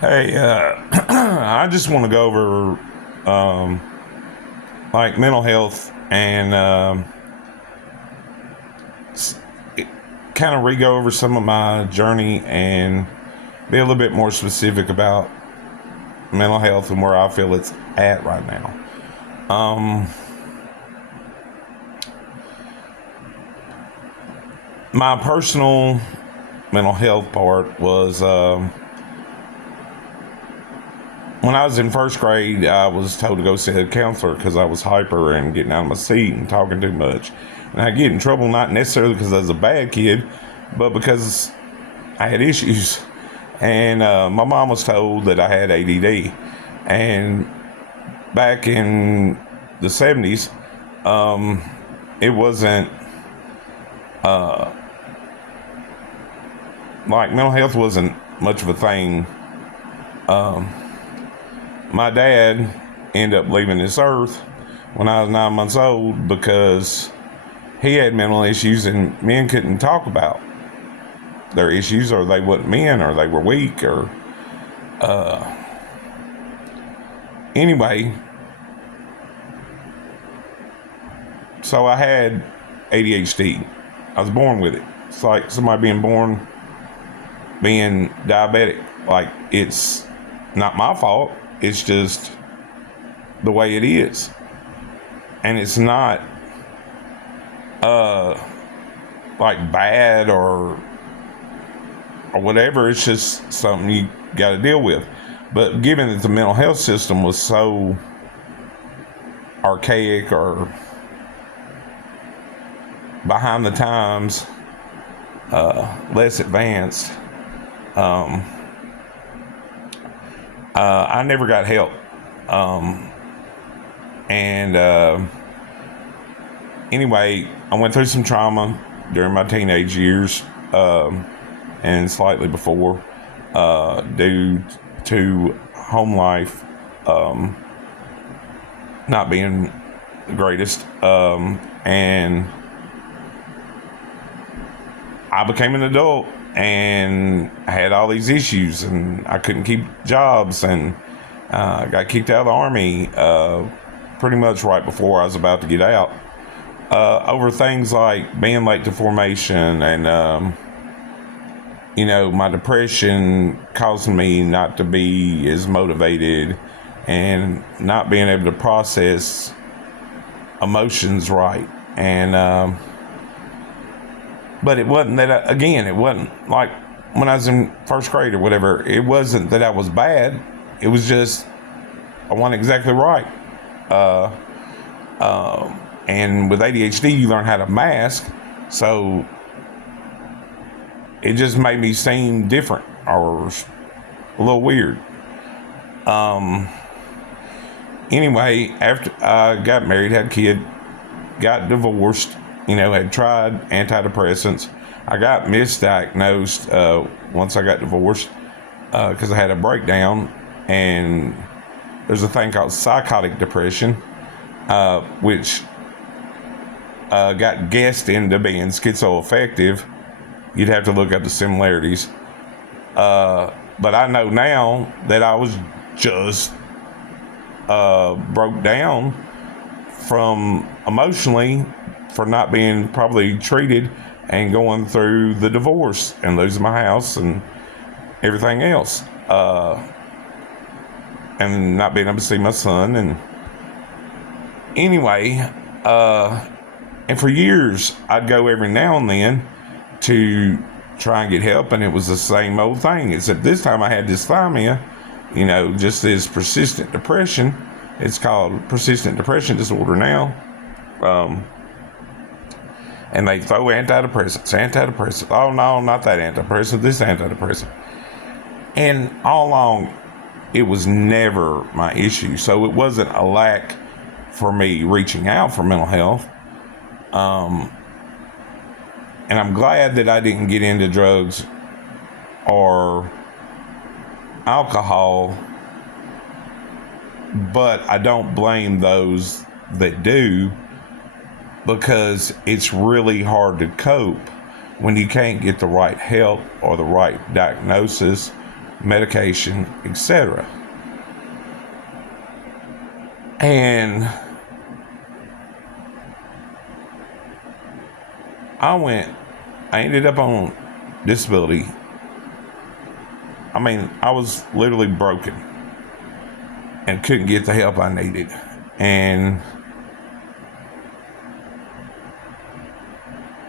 Hey, I just want to go over like mental health and kind of re-go over some of my journey and be a little bit more specific about mental health and where I feel it's at right now. Um, my personal mental health part was when I was in first grade, I was told to go see a counselor because I was hyper and getting out of my seat and talking too much. And I get in trouble not necessarily because I was a bad kid, but because I had issues. And my mom was told that I had ADD. And back in the 70s, it wasn't like mental health wasn't much of a thing. My dad ended up leaving this earth when I was 9 months old because he had mental issues and men couldn't talk about their issues, or they weren't men, or they were weak, or anyway. So I had ADHD. I was born with it. It's like somebody being diabetic. Like, it's not my fault. It's just the way it is. And it's not like bad or whatever. It's just something you got to deal with. But given that the mental health system was so archaic or behind the times, less advanced, I never got help. And anyway, I went through some trauma during my teenage years, and slightly before, due to home life not being the greatest. And I became an adult and I had all these issues, and I couldn't keep jobs, and got kicked out of the army pretty much right before I was about to get out, over things like being late to formation, and my depression causing me not to be as motivated and not being able to process emotions right. And but it wasn't that, again, it wasn't like when I was in first grade or whatever. It wasn't that I was bad. It was just I wasn't exactly right. Uh, and with ADHD, you learn how to mask. So it just made me seem different or a little weird. Anyway, after I got married, had a kid, got divorced, had tried antidepressants. I got misdiagnosed once I got divorced because I had a breakdown, and there's a thing called psychotic depression, which got guessed into being schizoaffective. You'd have to look up the similarities. But I know now that I was just broke down from emotionally for not being properly treated and going through the divorce and losing my house and everything else, and not being able to see my son. And anyway, and for years I'd go every now and then to try and get help, and it was the same old thing, except this time I had dysthymia, just this persistent depression. It's called persistent depression disorder now. And they throw antidepressants. Oh no, not that antidepressant, this antidepressant. And all along, it was never my issue. So it wasn't a lack for me reaching out for mental health. And I'm glad that I didn't get into drugs or alcohol, but I don't blame those that do, because it's really hard to cope when you can't get the right help or the right diagnosis medication, etc. And I ended up on disability. I mean, I was literally broken and couldn't get the help I needed. And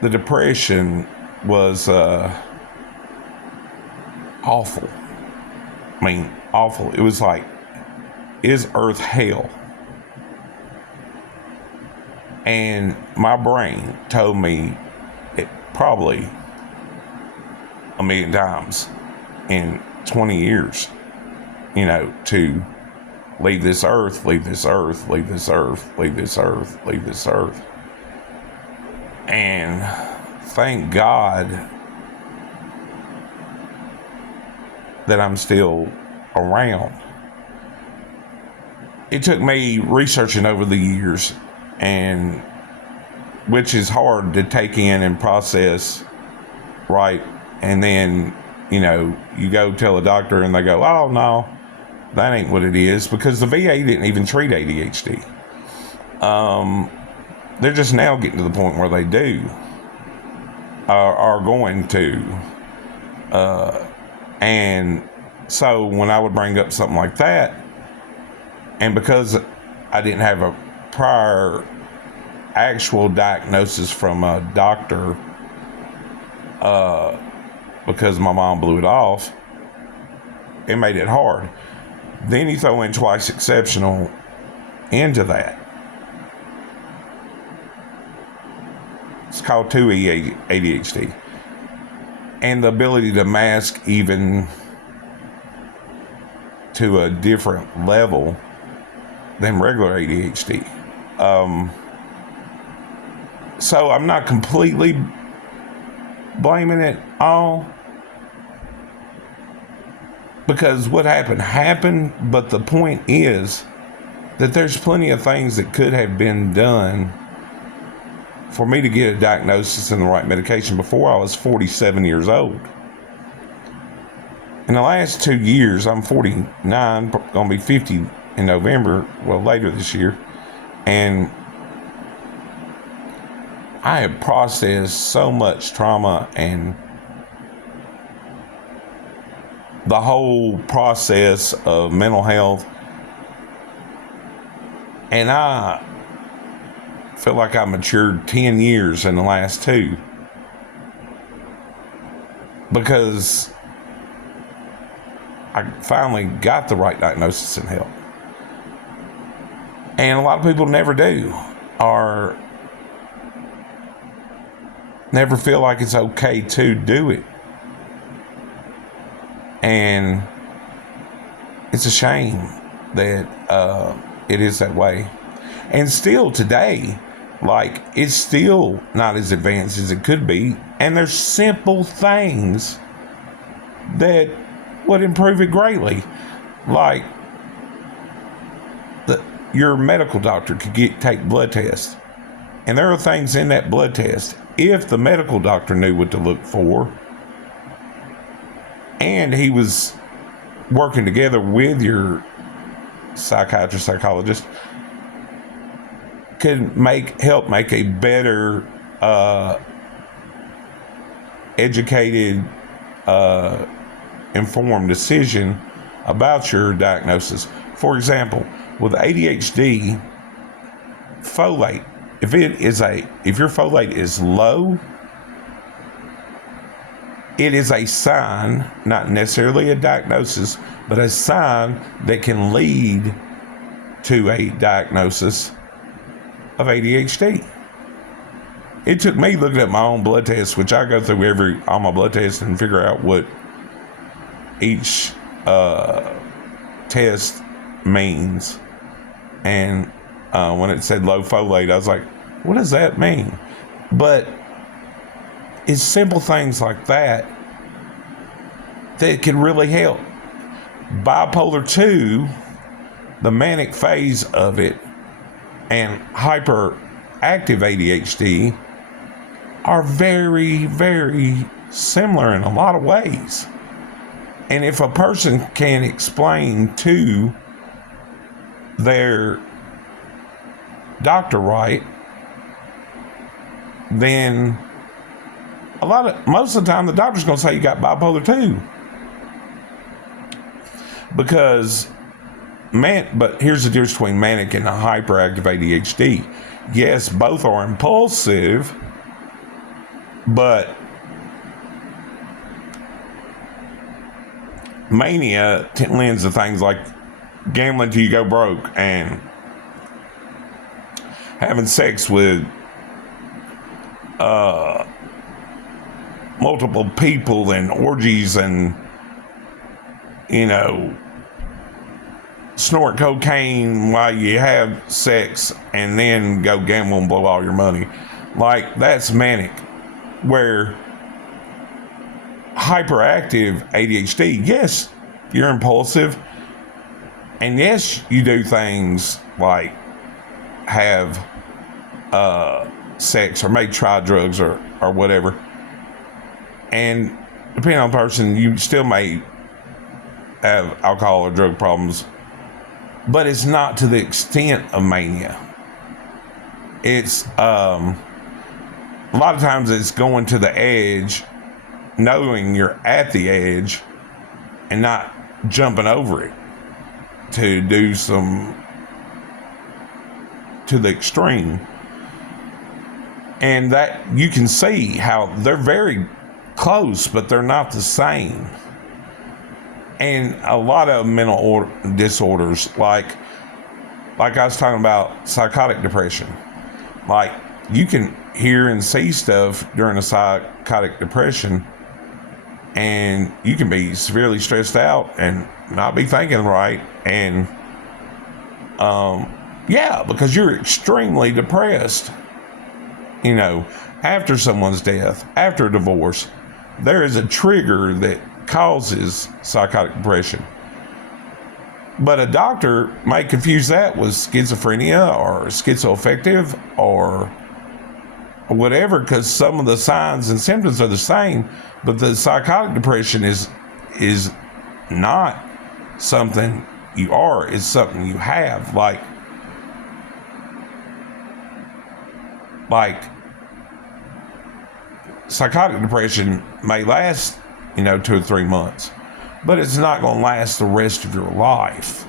the depression was awful. I mean, awful. It was like, is earth hell? And my brain told me it probably a million times in 20 years, to leave this earth, leave this earth, leave this earth, leave this earth, leave this earth. And thank God that I'm still around. It took me researching over the years, and which is hard to take in and process, right? And then, you go tell a doctor and they go, oh, no, that ain't what it is, because the VA didn't even treat ADHD. They're just now getting to the point where they do, are going to. And so when I would bring up something like that, and because I didn't have a prior actual diagnosis from a doctor, because my mom blew it off, it made it hard. Then you throw in twice exceptional into that. It's called 2E ADHD. And the ability to mask even to a different level than regular ADHD. So I'm not completely blaming it all, because what happened, but the point is that there's plenty of things that could have been done for me to get a diagnosis and the right medication before I was 47 years old. In the last 2 years, I'm 49, gonna be 50 in November, well, later this year, and I have processed so much trauma and the whole process of mental health, and I feel like I matured 10 years in the last 2, because I finally got the right diagnosis and help. And a lot of people never do, or never feel like it's okay to do it. And it's a shame that it is that way. And still today, like, it's still not as advanced as it could be. And there's simple things that would improve it greatly. Like, your medical doctor could take blood tests. And there are things in that blood test, if the medical doctor knew what to look for, and he was working together with your psychiatrist, psychologist, could help make a better educated, informed decision about your diagnosis. For example, with ADHD, folate, if your folate is low, it is a sign, not necessarily a diagnosis, but a sign that can lead to a diagnosis of ADHD. It took me looking at my own blood tests, which I go through all my blood tests and figure out what each test means. And when it said low folate, I was like, what does that mean? But it's simple things like that that can really help. Bipolar 2, the manic phase of it, and hyperactive ADHD are very, very similar in a lot of ways. And if a person can explain to their doctor right, then most of the time the doctor's going to say you got bipolar 2. Because but here's the difference between manic and hyperactive ADHD. Yes, both are impulsive, but mania lends to things like gambling till you go broke and having sex with multiple people and orgies and, snort cocaine while you have sex and then go gamble and blow all your money. Like, that's manic. Where hyperactive ADHD, yes, you're impulsive, and yes, you do things like have sex or may try drugs or whatever, and depending on the person, you still may have alcohol or drug problems, but it's not to the extent of mania. It's a lot of times it's going to the edge, knowing you're at the edge and not jumping over it to do some to the extreme. And that you can see how they're very close, but they're not the same. And a lot of mental disorders, like I was talking about psychotic depression, like you can hear and see stuff during a psychotic depression, and you can be severely stressed out and not be thinking right, and because you're extremely depressed. After someone's death, after a divorce, there is a trigger that causes psychotic depression. But a doctor might confuse that with schizophrenia or schizoaffective or whatever, because some of the signs and symptoms are the same, but the psychotic depression is not something you are, it's something you have. Like psychotic depression may last 2 or 3 months, but it's not going to last the rest of your life.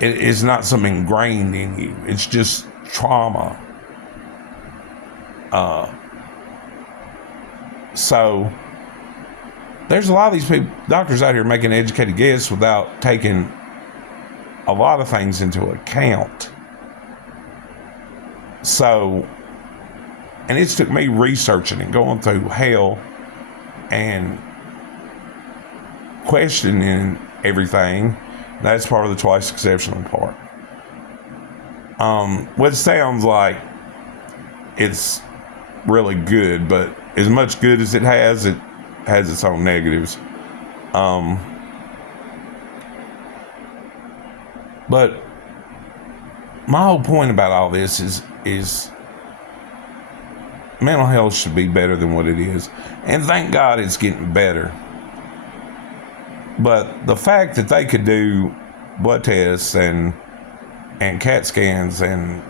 It is not something ingrained in you. It's just trauma. So there's a lot of these doctors out here making educated guesses without taking a lot of things into account. So, and it's took me researching and going through hell and questioning everything. That's part of the twice exceptional part. What sounds like it's really good, but as much good as it has its own negatives. But my whole point about all this is mental health should be better than what it is. And thank God it's getting better. But the fact that they could do blood tests and CAT scans and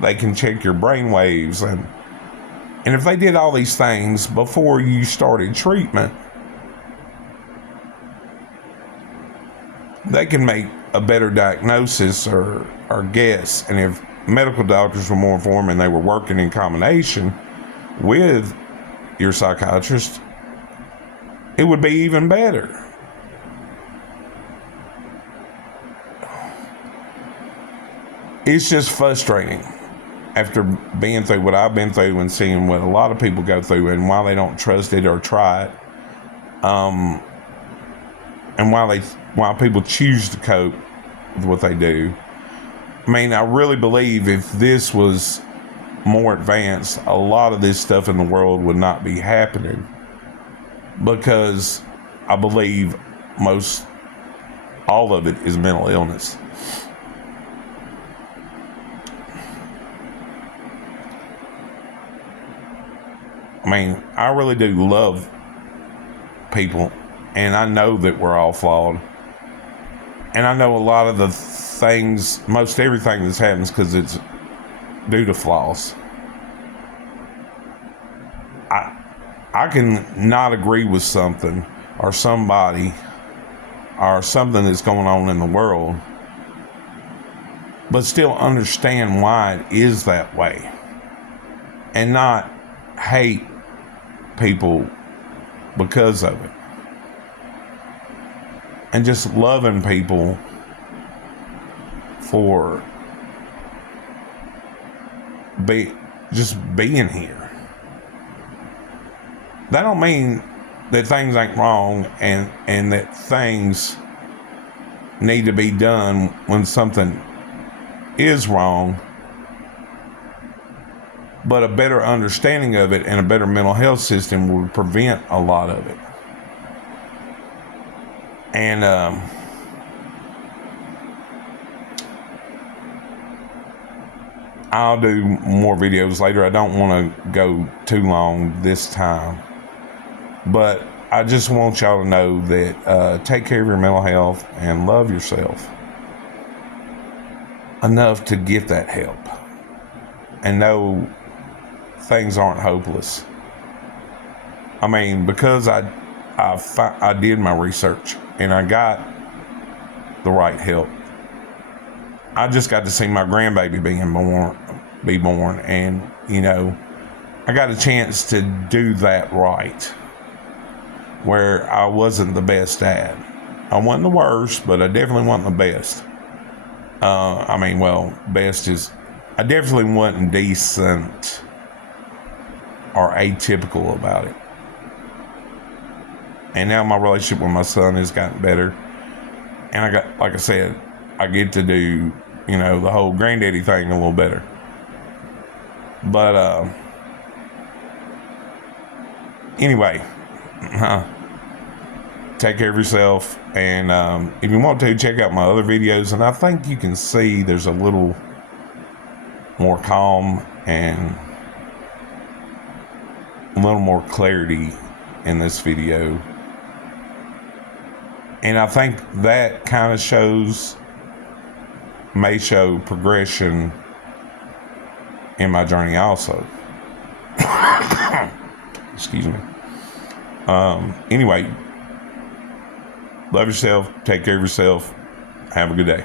they can check your brain waves and if they did all these things before you started treatment, they can make a better diagnosis or guess. And if medical doctors were more informed and they were working in combination with your psychiatrist, it would be even better. It's just frustrating after being through what I've been through and seeing what a lot of people go through and why they don't trust it or try it, and why people choose to cope with what they do. I mean, I really believe if this was more advanced, a lot of this stuff in the world would not be happening, because I believe all of it is mental illness. I mean, I really do love people, and I know that we're all flawed. And I know a lot of the things, most everything that's happens because it's due to flaws. I can not agree with something or somebody or something that's going on in the world, but still understand why it is that way and not hate people because of it. And just loving people for just being here. That don't mean that things ain't wrong and that things need to be done when something is wrong, but a better understanding of it and a better mental health system would prevent a lot of it. And I'll do more videos later. I don't want to go too long this time, but I just want y'all to know that take care of your mental health and love yourself enough to get that help and know things aren't hopeless. I mean, because I did my research and I got the right help. I just got to see my grandbaby be born, and you know, I got a chance to do that right, where I wasn't the best at. I wasn't the worst, but I definitely wasn't the best. Best is, I definitely wasn't decent or atypical about it. And now my relationship with my son has gotten better. And I got, like I said, I get to do, you know, the whole granddaddy thing a little better. But, anyway, take care of yourself. And if you want to, check out my other videos. And I think you can see there's a little more calm and a little more clarity in this video. And I think that kind of may show progression in my journey also. Excuse me. Anyway, love yourself, take care of yourself, have a good day.